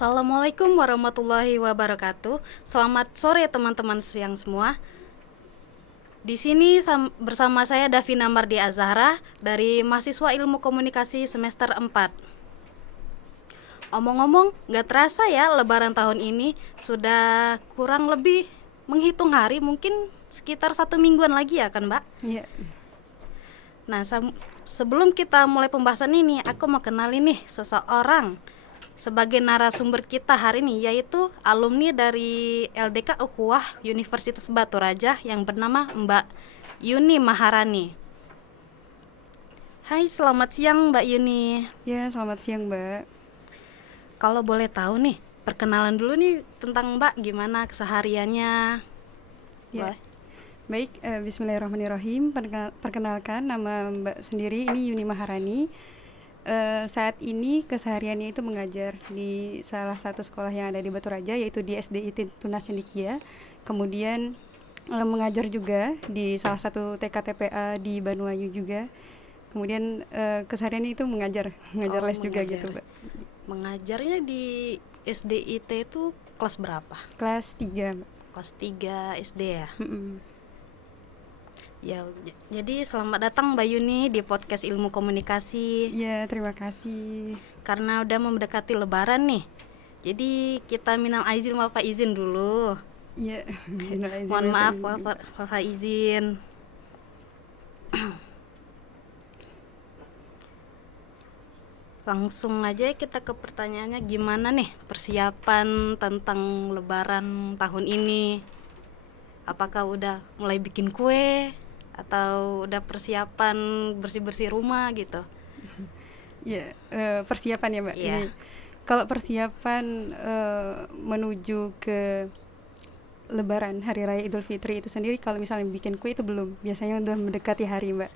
Assalamualaikum warahmatullahi wabarakatuh. Selamat sore teman-teman siang semua. Di sini bersama saya Davina Mardi Azahra dari mahasiswa Ilmu Komunikasi semester 4. Omong-omong, gak terasa ya Lebaran tahun ini sudah kurang lebih menghitung hari, mungkin sekitar 1 mingguan lagi ya kan Mbak? Iya. Nah, sebelum kita mulai pembahasan ini, aku mau kenalin nih seseorang sebagai narasumber kita hari ini, yaitu alumni dari LDK Ukhuwah Universitas Batu Raja yang bernama Mbak Yuni Maharani. Hai, selamat siang Mbak Yuni. Ya, selamat siang Mbak. Kalau boleh tahu nih, perkenalan dulu nih tentang Mbak, gimana kesehariannya? Ya. Baik, bismillahirrahmanirrahim. Perkenalkan, nama Mbak sendiri ini Yuni Maharani. Saat ini kesehariannya itu mengajar di salah satu sekolah yang ada di Batu Raja, yaitu di SDIT Tunas Cendekia. Kemudian mengajar juga di salah satu TK-TPA di Banyuwangi juga. Kemudian kesehariannya itu mengajar les juga gitu Mbak. Mengajarnya di SDIT itu kelas berapa? Kelas 3 Mbak. Kelas 3 SD ya? Ya, jadi selamat datang Mbak Yuni di podcast Ilmu Komunikasi. Ya, terima kasih. Karena udah mendekati Lebaran nih, jadi kita minal aizin wal faizin dulu. Iya. Mohon maaf wal faizin. Langsung aja kita ke pertanyaannya, gimana nih persiapan tentang Lebaran tahun ini? Apakah udah mulai bikin kue? Atau udah persiapan bersih-bersih rumah gitu? Ya, persiapan ya Mbak. Yeah. Ini kalau persiapan menuju ke Lebaran, Hari Raya Idul Fitri itu sendiri, kalau misalnya bikin kue itu belum, biasanya udah mendekati hari Mbak.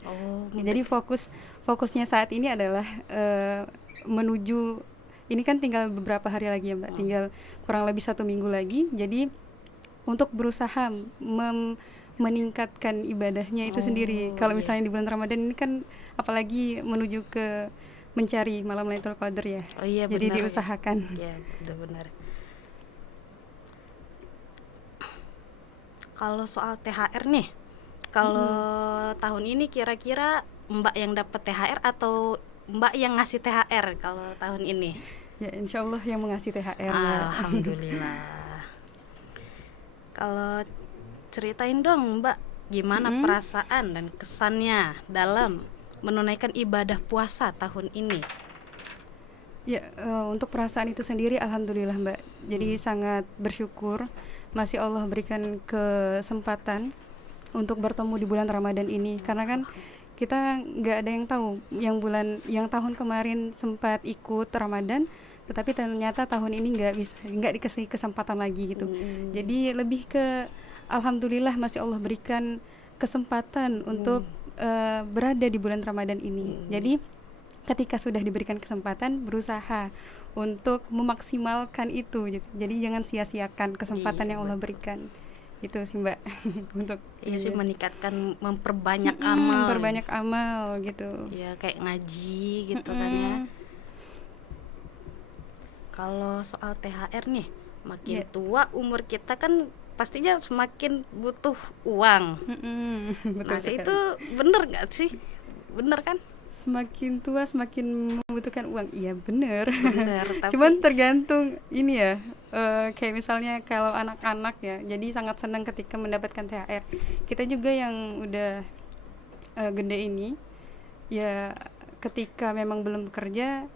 Jadi fokusnya saat ini adalah menuju, ini kan tinggal beberapa hari lagi ya Mbak, tinggal kurang lebih 1 minggu lagi. Jadi untuk berusaha meningkatkan ibadahnya itu sendiri. Kalau misalnya di bulan Ramadan ini kan apalagi menuju ke mencari malam Lailatul Qadar ya. Jadi benar, diusahakan. Iya, benar. Kalau soal THR nih, kalau tahun ini kira-kira Mbak yang dapat THR atau Mbak yang ngasih THR kalau tahun ini? Ya, insya Allah yang mengasih THR. Alhamdulillah. Kalau ceritain dong Mbak, gimana perasaan dan kesannya dalam menunaikan ibadah puasa tahun ini? Ya, untuk perasaan itu sendiri alhamdulillah Mbak. Jadi sangat bersyukur masih Allah berikan kesempatan untuk bertemu di bulan Ramadan ini. Karena kan kita nggak ada yang tahu, yang tahun kemarin sempat ikut Ramadan, tetapi ternyata tahun ini nggak dikasih kesempatan lagi gitu. Jadi lebih ke alhamdulillah masih Allah berikan kesempatan untuk berada di bulan Ramadan ini. Jadi ketika sudah diberikan kesempatan, berusaha untuk memaksimalkan itu gitu. Jadi jangan sia-siakan kesempatan yang Allah berikan. Itu sih Mbak. Untuk sih meningkatkan, memperbanyak amal. Memperbanyak amal gitu. Ya, kayak ngaji gitu kan ya. Kalau soal THR nih, makin tua umur kita kan pastinya semakin butuh uang. Betul sekali. Itu bener gak sih? Bener kan? Semakin tua semakin membutuhkan uang. Iya bener. Tapi cuman tergantung ini ya, kayak misalnya kalau anak-anak ya, jadi sangat senang ketika mendapatkan THR. Kita juga yang udah gede ini ya, ketika memang belum bekerja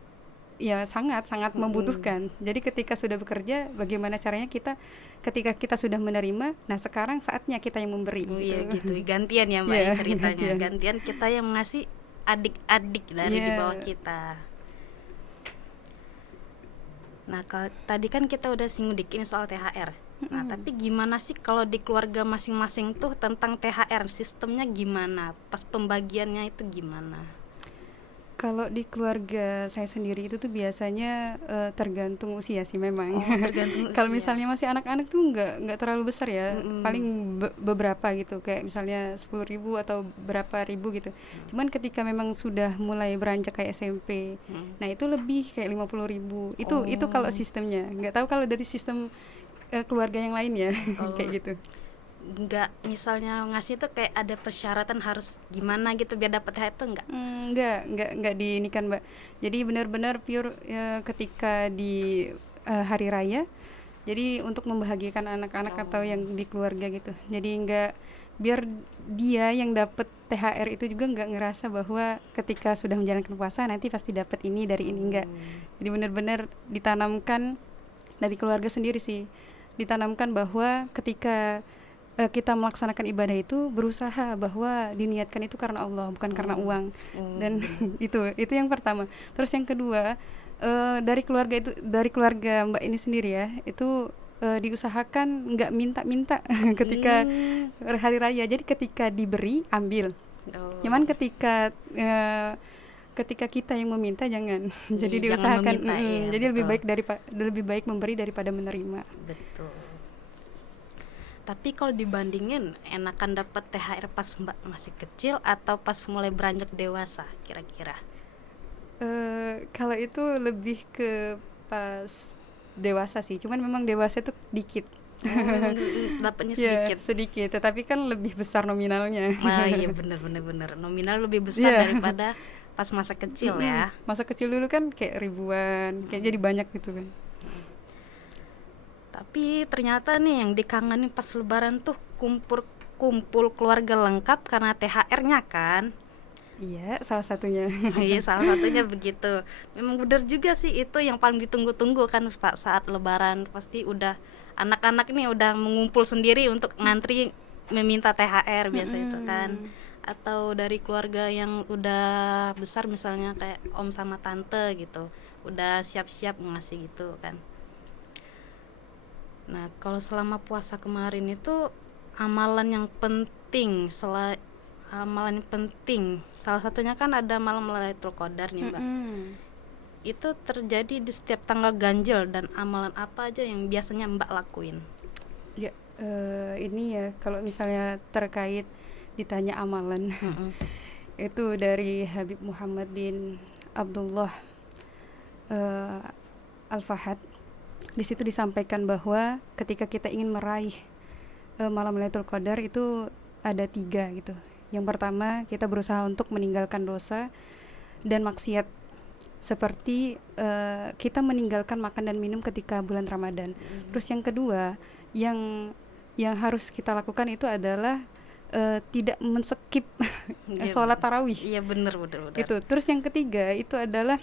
ya sangat membutuhkan. Jadi ketika sudah bekerja, bagaimana caranya kita ketika kita sudah menerima, nah sekarang saatnya kita yang memberi. Gitu. Gantian ya Mbak ceritanya. Gantian kita yang ngasih adik-adik dari di bawah kita. Nah, tadi kan kita udah singgung dikit soal THR. Nah, tapi gimana sih kalau di keluarga masing-masing tuh tentang THR, sistemnya gimana? Pas pembagiannya itu gimana? Kalau di keluarga saya sendiri itu tuh biasanya tergantung usia sih memang. Oh, tergantung Kalau usia. misalnya masih anak-anak tuh nggak terlalu besar ya, Mm-mm. paling beberapa gitu, kayak misalnya 10.000 atau berapa ribu gitu. Cuman ketika memang sudah mulai beranjak kayak SMP, nah itu lebih kayak 50.000. Itu kalau Oh, sistemnya. Nggak tahu kalau dari sistem keluarga yang lain ya, kalau kayak gitu. nggak misalnya ngasih tuh kayak ada persyaratan harus gimana gitu biar dapat THR tuh nggak? Nggak diinikan Mbak. Jadi benar-benar pure ketika di hari raya. Jadi untuk membahagiakan anak-anak atau yang di keluarga gitu. Jadi nggak, biar dia yang dapat THR itu juga nggak ngerasa bahwa ketika sudah menjalankan puasa nanti pasti dapat ini dari ini, enggak. Jadi benar-benar ditanamkan dari keluarga sendiri sih. Ditanamkan bahwa ketika kita melaksanakan ibadah itu berusaha bahwa diniatkan itu karena Allah, bukan karena uang. Dan itu yang pertama. Terus yang kedua, dari keluarga Mbak ini sendiri ya, itu diusahakan nggak minta-minta ketika hari raya. Jadi ketika diberi ambil. Oh, Cuman ketika kita yang meminta jangan. Jadi jangan diusahakan. meminta, ya, Jadi betul. lebih baik memberi daripada menerima. Betul. Tapi kalau dibandingin, enakan dapat THR pas Mbak masih kecil atau pas mulai beranjak dewasa kira-kira? Kalau itu lebih ke pas dewasa sih. Cuman memang dewasa itu dikit. Oh, dapatnya Ya, sedikit. sedikit, tetapi kan lebih besar nominalnya. Ah iya, bener. Nominal lebih besar Iya. daripada pas masa kecil ya. Masa kecil dulu kan kayak ribuan, kayak jadi banyak gitu kan. Tapi ternyata nih yang dikangenin pas lebaran tuh kumpul keluarga lengkap karena THR-nya kan. Iya, salah satunya. Iya, salah satunya begitu. Memang benar juga sih, itu yang paling ditunggu-tunggu kan Pak, saat lebaran pasti udah anak-anak nih udah mengumpul sendiri untuk ngantri meminta THR biasa itu kan. Atau dari keluarga yang udah besar misalnya kayak om sama tante gitu, udah siap-siap ngasih gitu kan. Nah, kalau selama puasa kemarin itu amalan yang penting, salah satunya kan ada malam Lailatul Qadar nih, Mbak. Itu terjadi di setiap tanggal ganjil, dan amalan apa aja yang biasanya Mbak lakuin? Ya, ini ya kalau misalnya terkait ditanya amalan, itu dari Habib Muhammad bin Abdullah Al-Fahad. Di situ disampaikan bahwa ketika kita ingin meraih malam Lailatul Qadar itu ada 3 gitu. Yang pertama, kita berusaha untuk meninggalkan dosa dan maksiat, seperti kita meninggalkan makan dan minum ketika bulan Ramadan. Terus yang kedua, yang harus kita lakukan itu adalah tidak men-skip sholat tarawih. Iya, benar. Itu. Terus yang ketiga itu adalah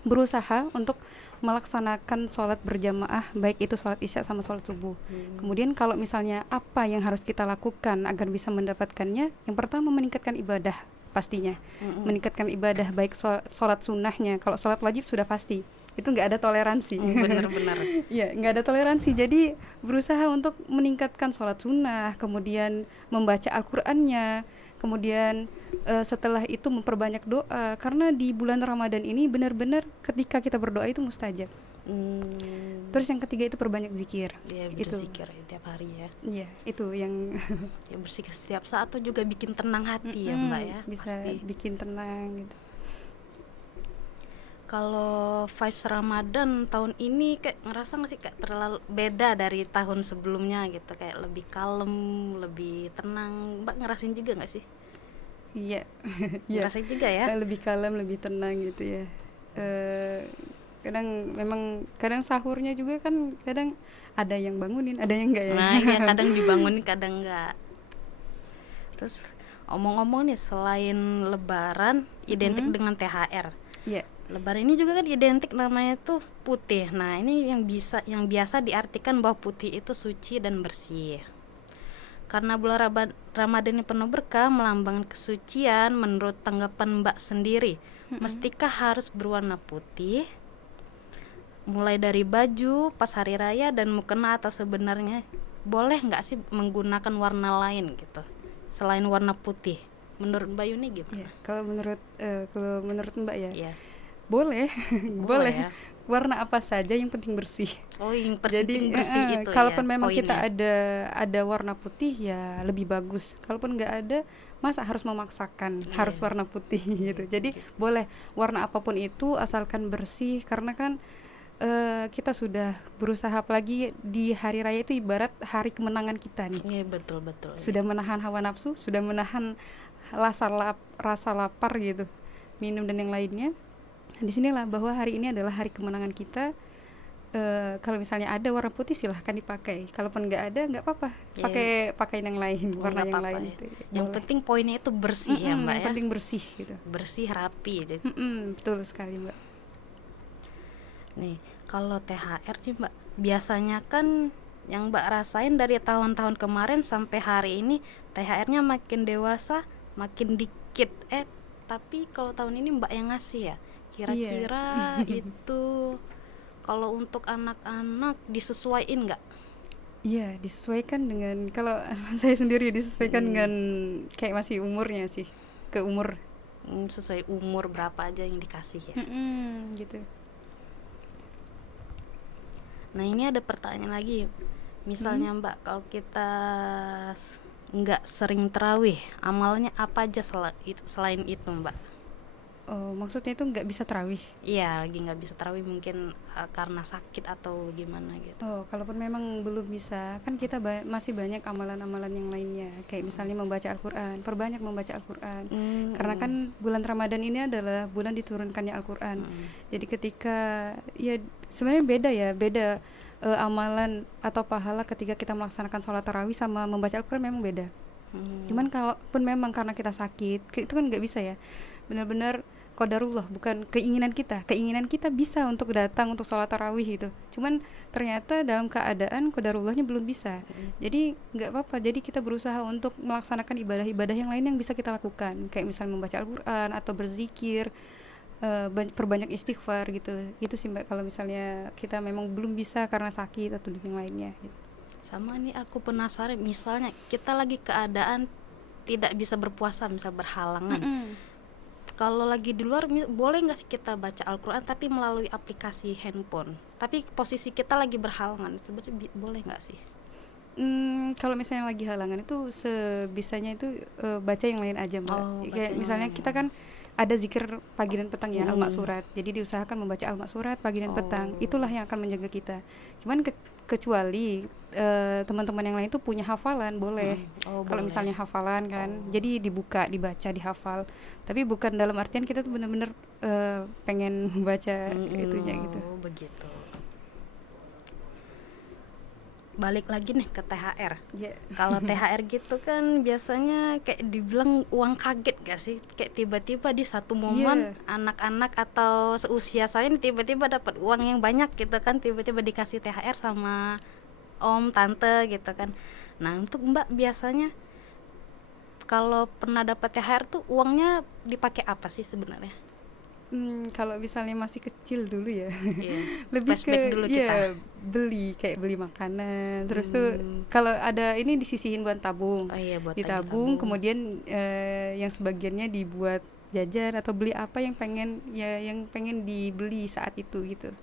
berusaha untuk melaksanakan sholat berjamaah, baik itu sholat isya sama sholat subuh. Kemudian kalau misalnya apa yang harus kita lakukan agar bisa mendapatkannya, yang pertama meningkatkan ibadah pastinya. Meningkatkan ibadah, baik sholat sunnahnya. Kalau sholat wajib sudah pasti, itu nggak ada toleransi. Benar. Iya, nggak ada toleransi. Jadi berusaha untuk meningkatkan sholat sunnah, kemudian membaca Al-Qur'annya, kemudian setelah itu memperbanyak doa, karena di bulan Ramadan ini benar-benar ketika kita berdoa itu mustajab. Terus yang ketiga itu perbanyak zikir. Iya, Itu. berzikir tiap hari ya. Iya, itu yang Yang berzikir setiap saat tuh juga bikin tenang hati ya, Mbak ya. bisa Pasti. bikin tenang gitu. Kalau vibes Ramadan tahun ini kayak ngerasa nggak sih kayak terlalu beda dari tahun sebelumnya gitu, kayak lebih kalem, lebih tenang. Mbak ngerasain juga nggak sih? Iya. Iya. Ngerasain juga ya? Lebih kalem, lebih tenang gitu ya. Kadang sahurnya juga kan kadang ada yang bangunin, ada yang enggak ya. Nah iya, kadang dibangunin kadang enggak. Terus omong-omong nih, selain lebaran identik dengan THR, Iya. lebaran ini juga kan identik namanya tuh putih. Nah ini yang biasa diartikan bahwa putih itu suci dan bersih. Karena bulan Ramadan ini penuh berkah, melambangkan kesucian, menurut tanggapan Mbak sendiri, mestikah harus berwarna putih? Mulai dari baju pas hari raya dan mukena, atau sebenarnya boleh nggak sih menggunakan warna lain gitu selain warna putih? Menurut Mbak Yuni gimana? Ya, kalau menurut Mbak ya, Iya. boleh, Boleh boleh. ya. Warna apa saja yang penting bersih. Oh, yang Jadi, penting bersih itu kalaupun ya memang kita poinnya. ada warna putih ya lebih bagus. Kalaupun nggak ada, masa harus memaksakan harus Iya. warna putih gitu. Jadi Gitu. boleh warna apapun itu asalkan bersih, karena kan kita sudah berusaha, apalagi di hari raya itu ibarat hari kemenangan kita nih. Iya, betul betul. Sudah menahan hawa nafsu, sudah menahan rasa lapar gitu, minum dan yang lainnya. Disinilah bahwa hari ini adalah hari kemenangan kita. Kalau misalnya ada warna putih silahkan dipakai, kalaupun nggak ada nggak apa-apa, pakai yang lain, Oh, warna nggak yang apa-apa lain ya. itu Yang boleh. penting poinnya itu bersih ya Mbak Yang ya. penting bersih gitu. Bersih, rapi gitu. Betul sekali Mbak. Nih, kalau THR nih Mbak, biasanya kan yang Mbak rasain dari tahun-tahun kemarin sampai hari ini THR-nya makin dewasa, makin dikit. Tapi kalau tahun ini Mbak yang ngasih ya. Kira-kira itu kalau untuk anak-anak disesuaiin nggak? Iya, disesuaikan dengan, kalau saya sendiri disesuaikan dengan kayak masih umurnya sih, ke umur. Sesuai umur berapa aja yang dikasih ya. Gitu. Nah, ini ada pertanyaan lagi. Misalnya Mbak, kalau kita nggak sering terawih, amalnya apa aja selain itu Mbak? Oh, maksudnya itu nggak bisa tarawih? Iya, lagi nggak bisa tarawih mungkin karena sakit atau gimana gitu. Oh, kalaupun memang belum bisa, kan kita masih banyak amalan-amalan yang lainnya, kayak misalnya membaca Al-Quran, perbanyak membaca Al-Quran. Karena kan bulan Ramadan ini adalah bulan diturunkannya Al-Quran. Jadi ketika, ya sebenarnya beda amalan atau pahala ketika kita melaksanakan sholat tarawih sama membaca Al-Quran memang beda. Cuman kalaupun memang karena kita sakit, itu kan nggak bisa ya, benar-benar qadarullah, bukan keinginan kita bisa untuk datang untuk sholat tarawih itu, cuman ternyata dalam keadaan qadarullahnya belum bisa. Jadi nggak apa-apa, jadi kita berusaha untuk melaksanakan ibadah-ibadah yang lain yang bisa kita lakukan, kayak misalnya membaca Al-Quran atau berzikir, perbanyak istighfar gitu. Itu sih Mbak, kalau misalnya kita memang belum bisa karena sakit atau yang lainnya gitu. Sama nih, aku penasaran, misalnya kita lagi keadaan tidak bisa berpuasa, misal berhalangan. Kalau lagi di luar, boleh nggak sih kita baca Al-Quran tapi melalui aplikasi handphone? Tapi posisi kita lagi berhalangan, sebenarnya boleh nggak sih? Kalau misalnya lagi halangan itu sebisanya itu baca yang lain aja Mbak. Kayak misalnya kita kan ada zikir pagi dan petang ya, al-maksurat. Jadi diusahakan membaca al-maksurat pagi dan petang. Itulah yang akan menjaga kita. Cuman kecuali teman-teman yang lain itu punya hafalan, boleh. Kalau misalnya hafalan kan, jadi dibuka, dibaca, dihafal. Tapi bukan dalam artian kita tuh benar-benar pengen membaca itunya gitu. Begitu. Balik lagi nih ke THR. Kalau THR gitu kan biasanya kayak dibilang uang kaget gak sih? Kayak tiba-tiba di satu momen anak-anak atau seusia saya nih tiba-tiba dapat uang yang banyak gitu kan, tiba-tiba dikasih THR sama om, tante gitu kan. Nah, untuk Mbak biasanya kalau pernah dapat THR tuh uangnya dipakai apa sih sebenarnya? Kalau misalnya masih kecil dulu ya, lebih flashback ke dulu kita. beli makanan, terus tuh kalau ada ini disisihin buat tabung, Buat ditabung, kemudian yang sebagiannya dibuat jajan atau beli apa yang pengen dibeli saat itu gitu.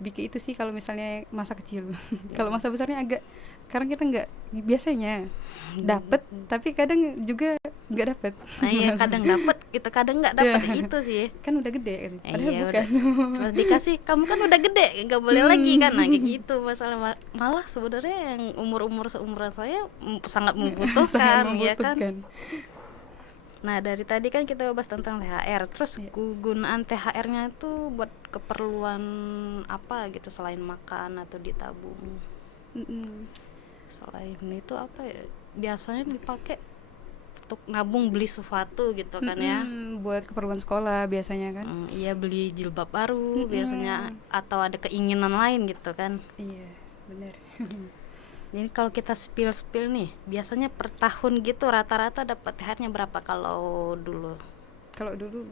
Bikin itu sih kalau misalnya masa kecil. Kalau masa besarnya agak, karena kita nggak biasanya dapat, tapi kadang juga nggak dapat. Kadang dapat itu, kadang nggak dapat. Itu sih kan udah gede kan, padahal bukan. Terus dikasih, kamu kan udah gede, nggak boleh lagi kan, kayak gitu masalah. Malah sebenarnya yang umur seumuran saya sangat membutuhkan, ya kan. Nah, dari tadi kan kita bahas tentang THR. Terus kegunaan THR-nya itu buat keperluan apa gitu selain makan atau ditabung? Selain itu apa ya? Biasanya dipakai untuk nabung beli sesuatu gitu kan ya. Buat keperluan sekolah biasanya kan. Iya, beli jilbab baru biasanya, atau ada keinginan lain gitu kan. Iya, benar. Jadi kalau kita spill nih, biasanya per tahun gitu rata-rata dapat THR-nya berapa kalau dulu? Kalau dulu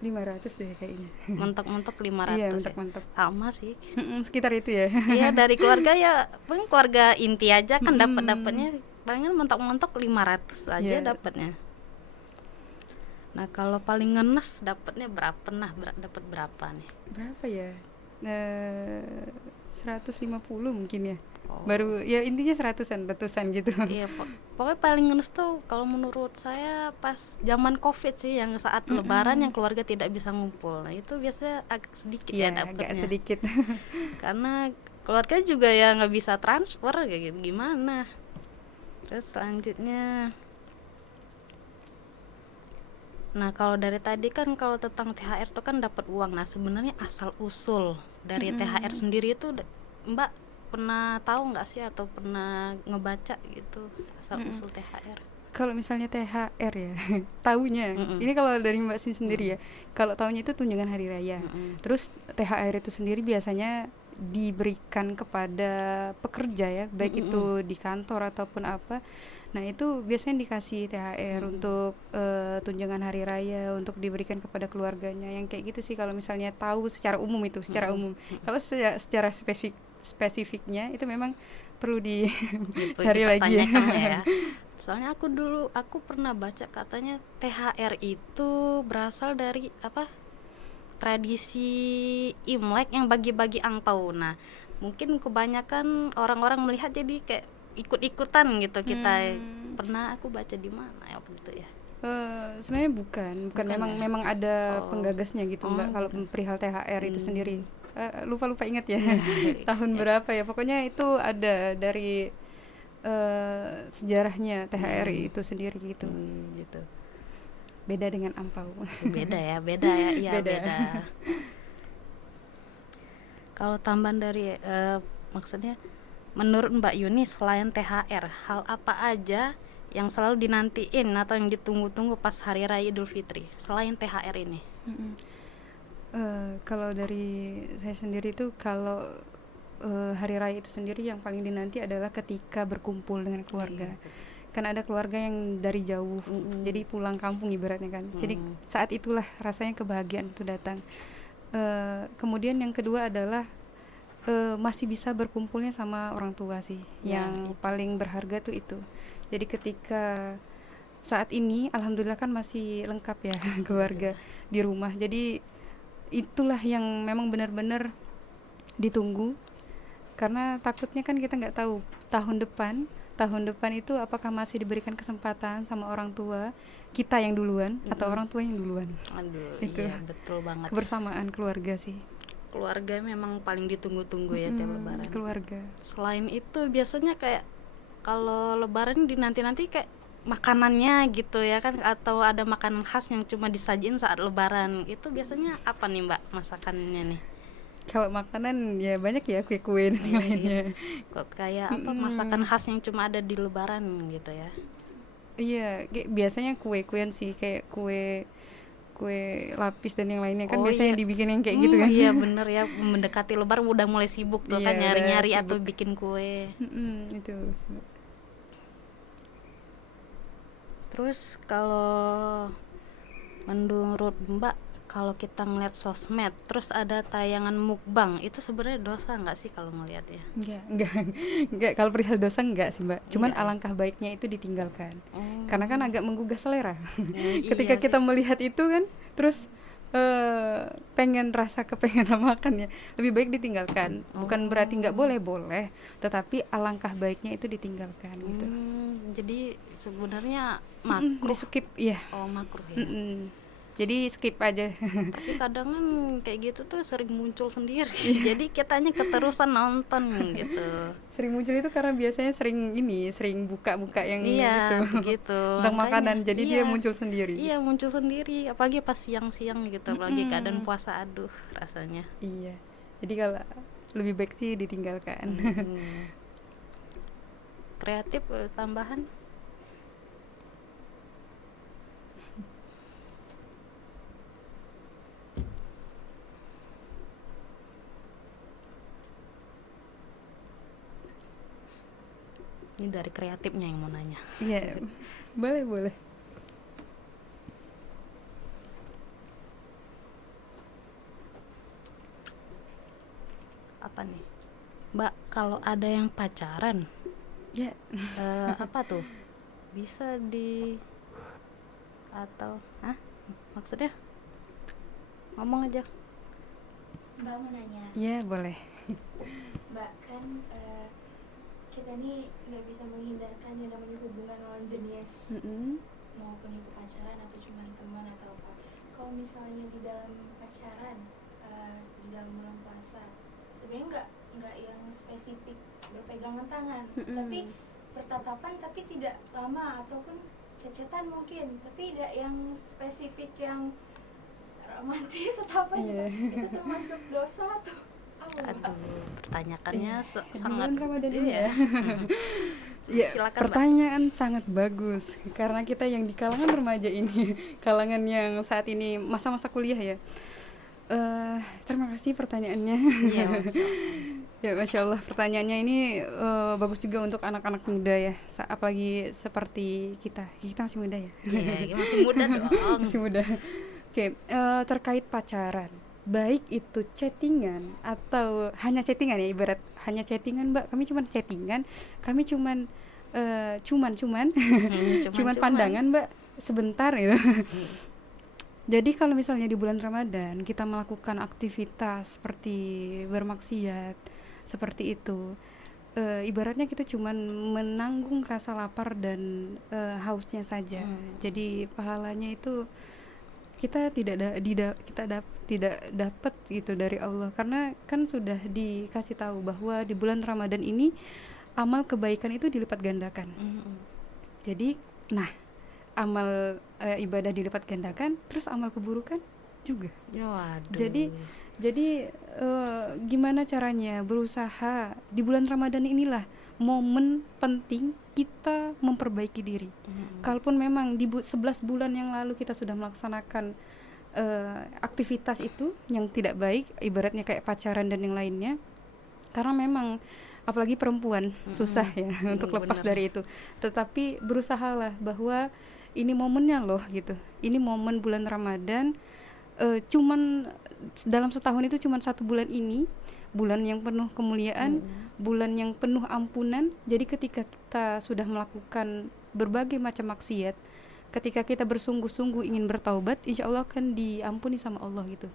500 deh kayaknya. Mentok-mentok 500. Iya, mentok-mentok. Sama sih. Sekitar itu ya. Iya, dari keluarga ya, paling keluarga inti aja kan dapatnya palingan mentok-mentok 500 aja dapatnya. Nah, kalau paling ngenes dapatnya berapa? Pernah dapat berapa nih? Berapa ya? 150 mungkin ya. Oh. Baru ya intinya ratusan gitu. Iya, pokoknya paling ngenes tuh kalau menurut saya pas zaman Covid sih, yang saat Lebaran yang keluarga tidak bisa ngumpul. Nah, itu biasanya agak sedikit ya Iya, agak dapatnya. sedikit. Karena keluarga juga ya nggak bisa transfer kayak gitu, gimana. Terus selanjutnya, nah kalau dari tadi kan kalau tentang THR tuh kan dapat uang. Nah, sebenarnya asal usul dari THR sendiri itu Mbak pernah tahu nggak sih atau pernah ngebaca gitu asal usul THR? Kalau misalnya THR ya, taunya. Ini kalau dari Mbak Sin sendiri ya. Kalau taunya itu tunjangan hari raya. Terus THR itu sendiri biasanya diberikan kepada pekerja ya, baik itu di kantor ataupun apa. Nah, itu biasanya dikasih THR untuk tunjangan hari raya, untuk diberikan kepada keluarganya. Yang kayak gitu sih kalau misalnya tahu secara umum itu, secara umum. Kalau secara spesifiknya itu memang perlu dicari lagi ya. Ya. Soalnya aku pernah baca katanya THR itu berasal dari apa? Tradisi Imlek yang bagi-bagi angpau. Nah, mungkin kebanyakan orang-orang melihat jadi kayak ikut-ikutan gitu kita. Pernah aku baca di mana ya waktu itu ya? Sebenarnya bukan memang ada penggagasnya gitu Mbak. Kalau perihal THR itu sendiri lupa ingat ya tahun berapa ya, pokoknya itu ada dari sejarahnya THR itu sendiri gitu. Gitu. Beda dengan ampau. Beda ya, iya beda. Kalau tambahan dari maksudnya menurut Mbak Yuni, selain THR, hal apa aja yang selalu dinantiin atau yang ditunggu-tunggu pas Hari Raya Idul Fitri selain THR ini? Kalau dari saya sendiri itu kalau Hari Raya itu sendiri yang paling dinanti adalah ketika berkumpul dengan keluarga. Kan ada keluarga yang dari jauh, jadi pulang kampung ibaratnya kan. Jadi saat itulah rasanya kebahagiaan itu datang. Kemudian yang kedua adalah masih bisa berkumpulnya sama orang tua sih, yang paling berharga tuh itu. Jadi ketika saat ini alhamdulillah kan masih lengkap ya keluarga di rumah. Jadi itulah yang memang benar-benar ditunggu, karena takutnya kan kita nggak tahu tahun depan itu apakah masih diberikan kesempatan sama orang tua kita yang duluan atau orang tua yang duluan. Aduh, itu iya betul banget. Kebersamaan keluarga sih. Keluarga memang paling ditunggu-tunggu ya tiap Lebaran. Keluarga. Selain itu biasanya kayak kalau Lebaran dinanti-nanti kayak makanannya gitu ya kan, atau ada makanan khas yang cuma disajiin saat Lebaran. Itu biasanya apa nih Mbak masakannya nih? Kalau makanan ya banyak ya, kue-kue dan lainnya. Kok kayak apa masakan khas yang cuma ada di Lebaran gitu ya? Iya, biasanya kue-kuean sih, kayak kue lapis dan yang lainnya kan biasanya dibikin yang kayak gitu kan. Iya bener ya, mendekati Lebaran udah mulai sibuk tuh kan nyari-nyari atau bikin kue. Itu. Terus kalau menurut Mbak, kalau kita ngeliat sosmed terus ada tayangan mukbang, itu sebenarnya dosa nggak sih kalau ngeliatnya? Enggak, kalau perihal dosa enggak sih Mbak, cuman alangkah baiknya itu ditinggalkan. Karena kan agak menggugah selera. Ketika kita melihat itu kan, terus kepengen makan ya, lebih baik ditinggalkan. Bukan berarti nggak boleh, tetapi alangkah baiknya itu ditinggalkan gitu. Jadi sebenarnya makruh. Di skip ya. Makruh ya. Jadi skip aja. Tapi kadang kan kayak gitu tuh sering muncul sendiri. Jadi kitanya keterusan nonton gitu. Sering muncul itu karena biasanya sering buka-buka yang gitu. tentang makanan. Jadi dia muncul sendiri. Iya, muncul sendiri. Apalagi pas siang-siang gitu, apalagi keadaan puasa, aduh rasanya. Iya. Jadi kalau lebih baik sih ditinggalkan. Kreatif tambahan? Ini dari kreatifnya yang mau nanya. Iya, boleh. Apa nih, Mbak? Kalau ada yang pacaran, apa tuh? Bisa atau Maksudnya ngomong aja. Mbak mau nanya. Iya, boleh. Mbak, kan kita nih nggak bisa menghindarkan yang namanya hubungan lawan jenis, maupun itu pacaran atau cuma teman atau apa. Kalau misalnya di dalam pacaran, di dalam bulan puasa, sebenarnya nggak yang spesifik berpegangan tangan, tapi bertatapan, tapi tidak lama, ataupun cecetan mungkin, tapi tidak yang spesifik yang romantis atau apa gitu. Itu termasuk dosa atau apa, Mbak? Aduh, pertanyaannya Di sangat bulan Ramadan ini ya. Ya, Silakan, Mbak. pertanyaan sangat bagus karena kita yang di kalangan remaja ini, kalangan yang saat ini masa-masa kuliah ya. Terima kasih pertanyaannya. Iya, Mas. Ya, Masya Allah, pertanyaannya ini bagus juga untuk anak-anak muda ya, apalagi seperti kita masih muda ya. Iya, masih muda dong. Masih muda. Oke, terkait pacaran, baik itu chattingan atau hanya chattingan ya, ibarat hanya chattingan, Mbak, kami cuman chattingan, kami cuman cuman pandangan, Mbak, sebentar gitu. Jadi kalau misalnya di bulan Ramadan kita melakukan aktivitas seperti bermaksiat seperti itu, ibaratnya kita cuman menanggung rasa lapar dan hausnya saja. Jadi pahalanya itu kita tidak dapat gitu dari Allah, karena kan sudah dikasih tahu bahwa di bulan Ramadan ini amal kebaikan itu dilipat gandakan. Jadi amal ibadah dilipat gandakan, terus amal keburukan juga. Waduh. Jadi gimana caranya berusaha di bulan Ramadan inilah momen penting kita memperbaiki diri. Kalaupun memang di 11 bulan yang lalu kita sudah melaksanakan aktivitas itu yang tidak baik, ibaratnya kayak pacaran dan yang lainnya, karena memang apalagi perempuan susah ya untuk lepas dari itu. Tetapi berusahalah bahwa ini momennya loh gitu. Ini momen bulan Ramadan, cuman dalam setahun itu cuman 1 bulan ini, bulan yang penuh kemuliaan, bulan yang penuh ampunan. Jadi ketika kita sudah melakukan berbagai macam maksiat, ketika kita bersungguh-sungguh ingin bertaubat, insya Allah akan diampuni sama Allah gitu.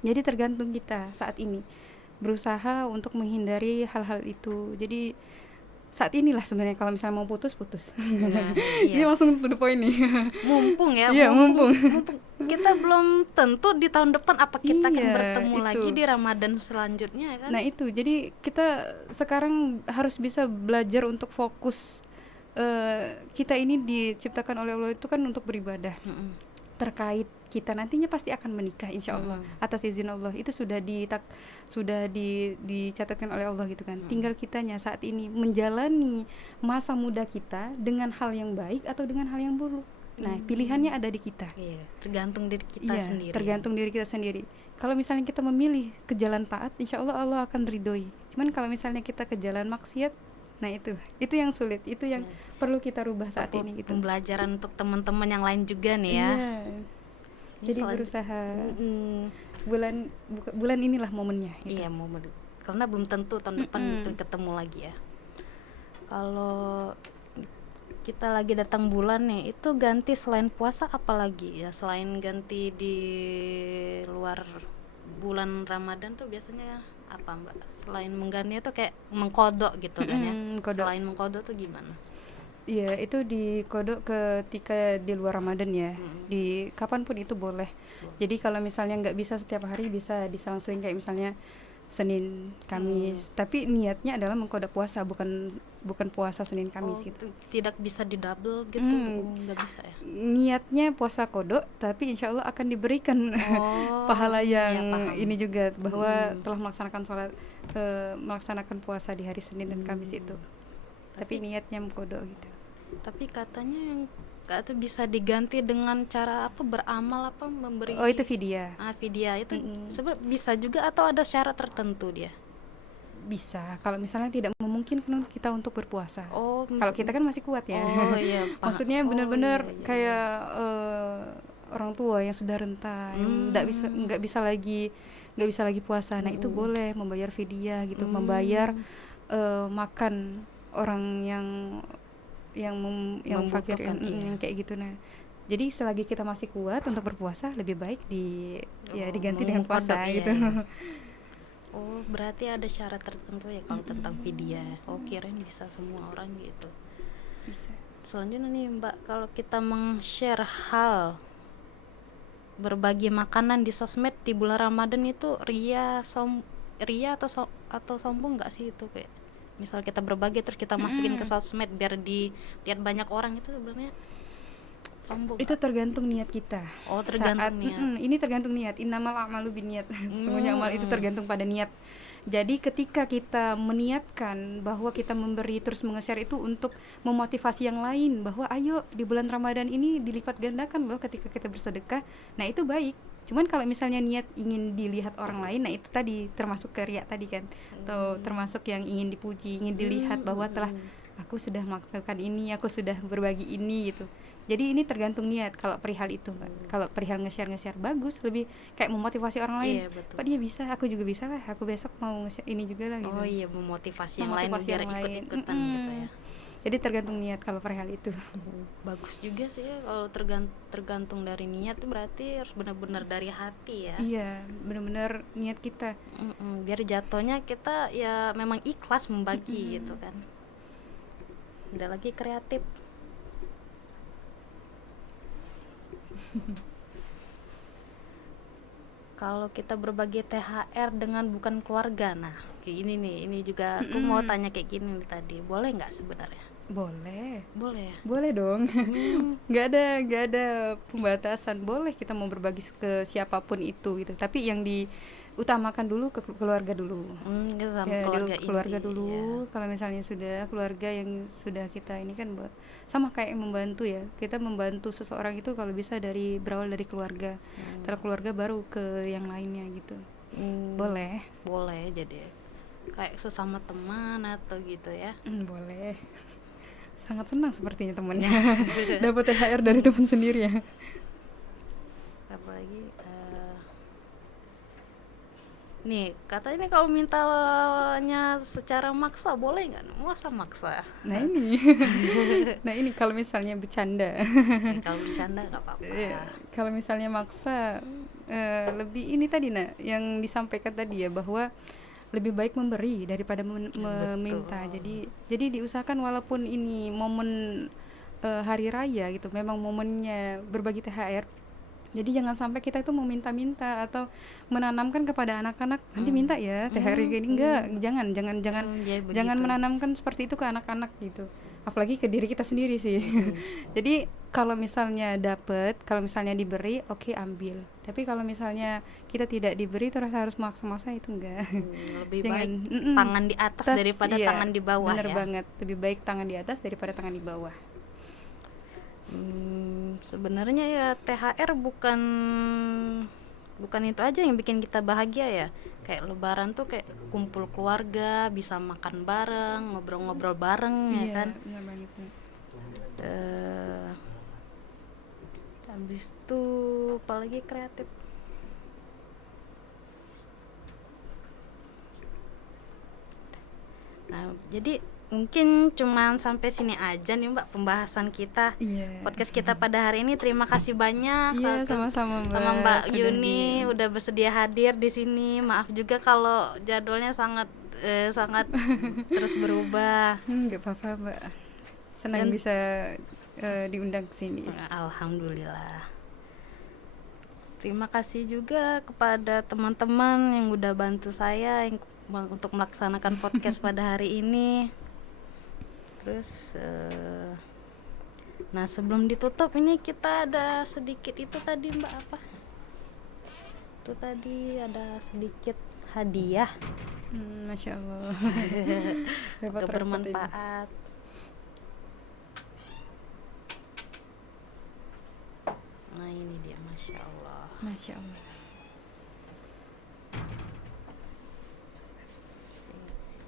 Jadi tergantung kita saat ini berusaha untuk menghindari hal-hal itu. Jadi saat inilah sebenarnya kalau misalnya mau putus. Nah, Ini langsung to the point nih. Mumpung ya. Iya, mumpung. Kita belum tentu di tahun depan apa kita akan Iya, bertemu itu. lagi di Ramadan selanjutnya kan. Nah itu, jadi kita sekarang harus bisa belajar untuk fokus. Kita ini diciptakan oleh Allah itu kan untuk beribadah. Terkait kita nantinya pasti akan menikah insya Allah atas izin Allah, itu sudah dicatatkan oleh Allah gitu kan. Tinggal kitanya saat ini menjalani masa muda kita dengan hal yang baik atau dengan hal yang buruk. Nah pilihannya ada di kita. Iya, tergantung diri kita Iya, sendiri. tergantung diri kita sendiri. Kalau misalnya kita memilih ke jalan taat, insya Allah Allah akan ridhoi. Cuman kalau misalnya kita ke jalan maksiat, nah itu yang sulit, itu yang perlu kita rubah saat ini gitu. Pembelajaran untuk teman-teman yang lain juga nih ya. Iya. Jadi berusaha bulan inilah momennya gitu. Iya, momen. Karena belum tentu tahun depan ketemu lagi ya. Kalau kita lagi datang bulan nih, itu ganti selain puasa apa lagi ya? Selain ganti di luar bulan Ramadan tuh biasanya apa, Mbak? Selain mengganti itu kayak mengkodok gitu kan ya. Selain mengkodok tuh gimana? Iya, itu dikodok ketika di luar Ramadan ya. Di kapanpun itu boleh. Jadi kalau misalnya nggak bisa setiap hari, bisa diselang-seling kayak misalnya Senin, Kamis. Tapi niatnya adalah mengkodok puasa, bukan puasa Senin, Kamis gitu. Tidak bisa didouble gitu, nggak bisa ya? Niatnya puasa kodok, tapi insya Allah akan diberikan pahala yang ini juga, bahwa telah melaksanakan sholat, melaksanakan puasa di hari Senin dan Kamis itu. Tapi niatnya mengkodok gitu. Tapi katanya yang itu bisa diganti dengan cara apa, beramal apa, memberi. Oh itu fidyah. Fidyah itu sebenarnya bisa juga atau ada syarat tertentu dia? Bisa, kalau misalnya tidak memungkinkan kita untuk berpuasa. Kalau kita kan masih kuat ya. Iya. Maksudnya benar-benar kayak orang tua yang sudah renta, yang nggak bisa lagi puasa. Nah itu boleh membayar fidyah gitu, membayar makan orang yang fakir, yang kayak gitu. Nah Jadi selagi kita masih kuat untuk berpuasa, lebih baik diganti dengan mengkodok, puasa iya, gitu. iya. Oh, berarti ada syarat tertentu ya kalau tentang fidyah. Oh, kirain bisa semua orang gitu. Bisa. Selanjutnya nih Mbak, kalau kita meng-share hal berbagi makanan di sosmed di bulan Ramadan itu ria atau sombong nggak sih itu, kayak misal kita berbagi terus kita masukin ke sosmed biar dilihat banyak orang, itu sebenarnya sombong Itu nggak? tergantung niat kita. Oh, tergantung niat. Ini tergantung niat. Innamal a'malu binniyat. Semuanya amal itu tergantung pada niat. Jadi ketika kita meniatkan bahwa kita memberi terus menge-share itu untuk memotivasi yang lain, bahwa ayo di bulan Ramadan ini dilipat gandakan loh ketika kita bersedekah. Nah, itu baik. Cuman kalau misalnya niat ingin dilihat orang lain, nah itu tadi termasuk ke riya tadi kan. Atau termasuk yang ingin dipuji, ingin dilihat bahwa telah aku sudah melakukan ini, aku sudah berbagi ini gitu. Jadi ini tergantung niat kalau perihal itu, Mbak. Kalau perihal nge-share bagus, lebih kayak memotivasi orang lain. Iya, betul. Kok dia bisa, aku juga bisa lah. Aku besok mau nge-share ini juga lah gitu. Oh iya, memotivasi yang lain Memotivasi biar yang lain. ikut-ikutan gitu ya. Jadi tergantung niat kalau perihal itu. Bagus juga sih ya kalau tergantung dari niat tuh, berarti harus benar-benar dari hati ya. Iya, benar-benar niat kita. Biar jatuhnya kita ya memang ikhlas membagi gitu kan. Udah lagi kreatif. Kalau kita berbagi THR dengan bukan keluarga, nah kayak ini nih, ini juga aku mau tanya kayak gini nih tadi, boleh nggak sebenarnya? Boleh. Boleh ya? Boleh dong. nggak ada pembatasan. Boleh kita mau berbagi ke siapapun itu gitu. Tapi yang diutamakan dulu ke keluarga dulu. Sama Ya, keluarga inti, dulu. ya. Kalau misalnya sudah keluarga yang sudah kita ini kan buat sama kayak membantu ya. Kita membantu seseorang itu kalau bisa berawal dari keluarga. Setelah keluarga baru ke yang lainnya gitu. Boleh. Boleh, jadi kayak sesama teman atau gitu ya. Boleh. Sangat senang sepertinya temannya dapat THR dari teman sendiri ya. Apalagi nih katanya kalau mintanya secara maksa boleh nggak? Masa maksa? Nah ini kalau misalnya bercanda. Kalau bercanda nggak apa-apa. Kalau misalnya maksa, lebih ini tadi yang disampaikan tadi ya, bahwa lebih baik memberi daripada meminta. Jadi diusahakan walaupun ini momen hari raya gitu, memang momennya berbagi THR. Jadi jangan sampai kita itu meminta-minta atau menanamkan kepada anak-anak nanti minta ya THR ini, enggak, jangan menanamkan seperti itu ke anak-anak gitu. Apalagi ke diri kita sendiri sih. Jadi kalau misalnya kalau misalnya diberi, oke, ambil. Tapi kalau misalnya kita tidak diberi terus harus maksa-maksa, itu enggak. Lebih baik tangan di atas daripada tangan di bawah. Bener ya. banget, lebih baik tangan di atas daripada tangan di bawah. Sebenarnya ya THR bukan itu aja yang bikin kita bahagia ya. Kayak lebaran tuh kayak kumpul keluarga, bisa makan bareng, ngobrol-ngobrol bareng, ya kan. Benar banget. Habis itu apalagi kreatif. Nah, jadi mungkin cuman sampai sini aja nih Mbak pembahasan kita. Podcast kita pada hari ini. Terima kasih banyak sama-sama Mbak. Sama Mbak Yuni udah bersedia hadir di sini. Maaf juga kalau jadwalnya sangat terus berubah. Nggak apa-apa Mbak. Senang bisa diundang ke sini. Alhamdulillah. Terima kasih juga kepada teman-teman yang udah bantu saya untuk melaksanakan podcast pada hari ini. Terus nah sebelum ditutup ini kita ada sedikit itu tadi Mbak apa? Itu tadi ada sedikit hadiah. Masya Allah. Bermanfaat. Nah ini dia, Masya Allah. Masya Allah.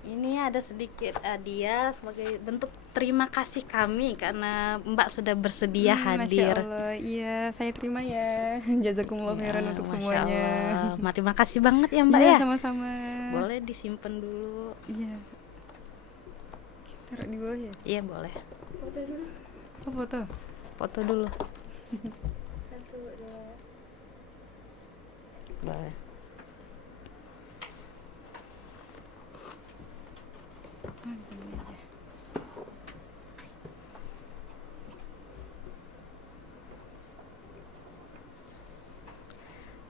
Ini ada sedikit hadiah sebagai bentuk terima kasih kami karena Mbak sudah bersedia hadir. Masya Allah, iya saya terima ya. Jazakumullah khairan untuk semuanya. Terima kasih banget ya Mbak ya. Sama-sama. Boleh disimpan dulu. Iya. Taruh di bawah ya? Iya boleh. Foto dulu. Oh, foto. Foto dulu. Satu, dua. Boleh.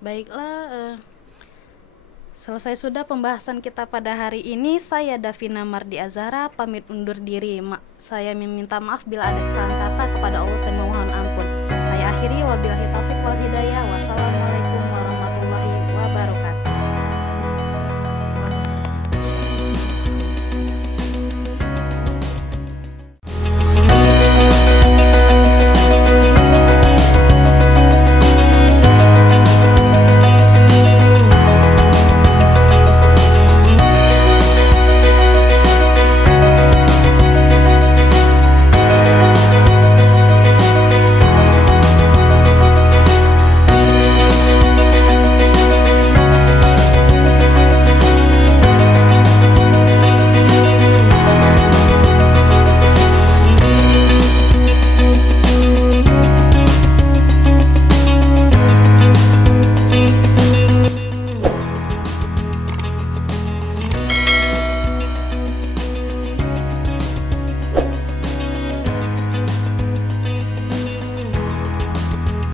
Baiklah, selesai sudah pembahasan kita pada hari ini. Saya Davina Mardi Azhara pamit undur diri. Saya meminta maaf bila ada kesalahan kata. Kepada Allah saya memohon ampun. Saya akhiri, wabillahi taufik wal hidayah. Wassalamualaikum